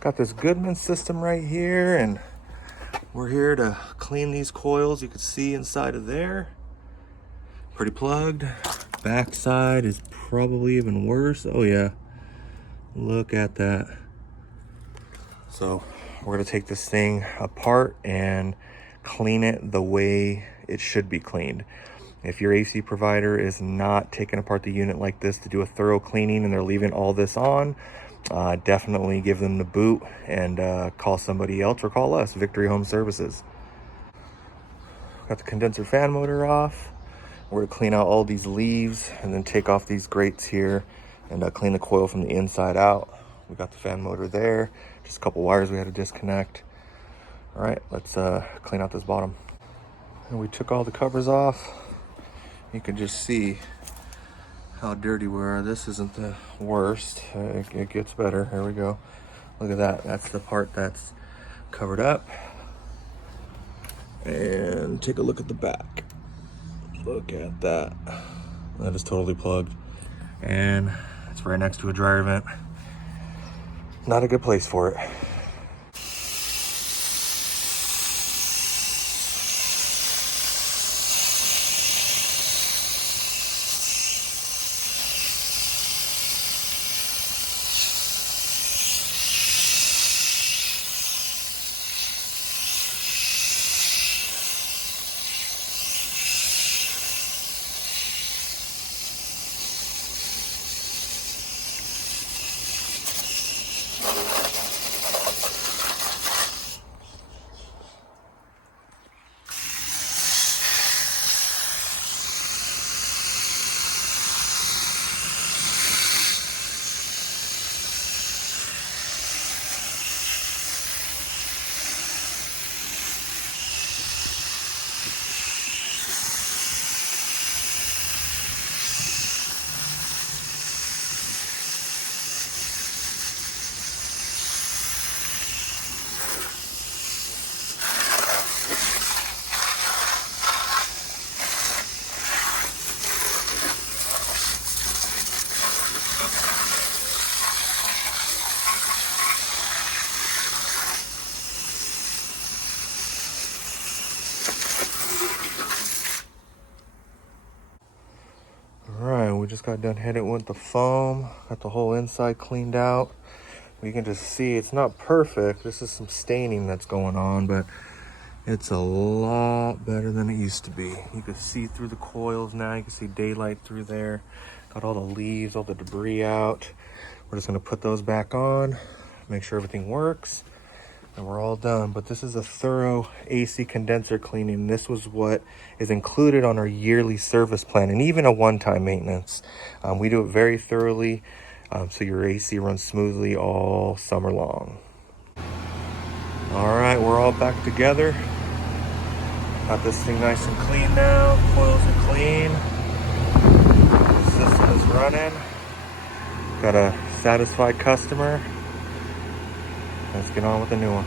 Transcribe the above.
Got this Goodman system right here, and we're here to clean these coils. You can see inside of there. Pretty plugged. Back side is probably even worse. Oh yeah, look at that. So we're gonna take this thing apart and clean it the way it should be cleaned. If your AC provider is not taking apart the unit like this to do a thorough cleaning and they're leaving all this on, definitely give them the boot and call somebody else or call us, Victory Home Services. Got the condenser fan motor off. We're gonna clean out all these leaves and then take off these grates here and clean the coil from the inside out. We got the fan motor there, just a couple wires we had to disconnect. All right, let's clean out this bottom. And we took all the covers off. You can just see how dirty we are. This isn't the worst. It gets better. Here we go. Look at that. That's the part that's covered up. And take a look at the back. Look at that. That is totally plugged. And it's right next to a dryer vent. Not a good place for it. Alright, we just got done hitting it with the foam. Got the whole inside cleaned out. We can just see it's not perfect. This is some staining that's going on, but it's a lot better than it used to be. You can see through the coils now. You can see daylight through there. Got all the leaves, all the debris out. We're just gonna put those back on, make sure everything works, and we're all done. But this is a thorough AC condenser cleaning. This was what is included on our yearly service plan and even a one-time maintenance. We do it very thoroughly, so your AC runs smoothly all summer long. All right, we're all back together. Got this thing nice and clean now. Coils are clean. The system is running. Got a satisfied customer. Let's get on with the new one.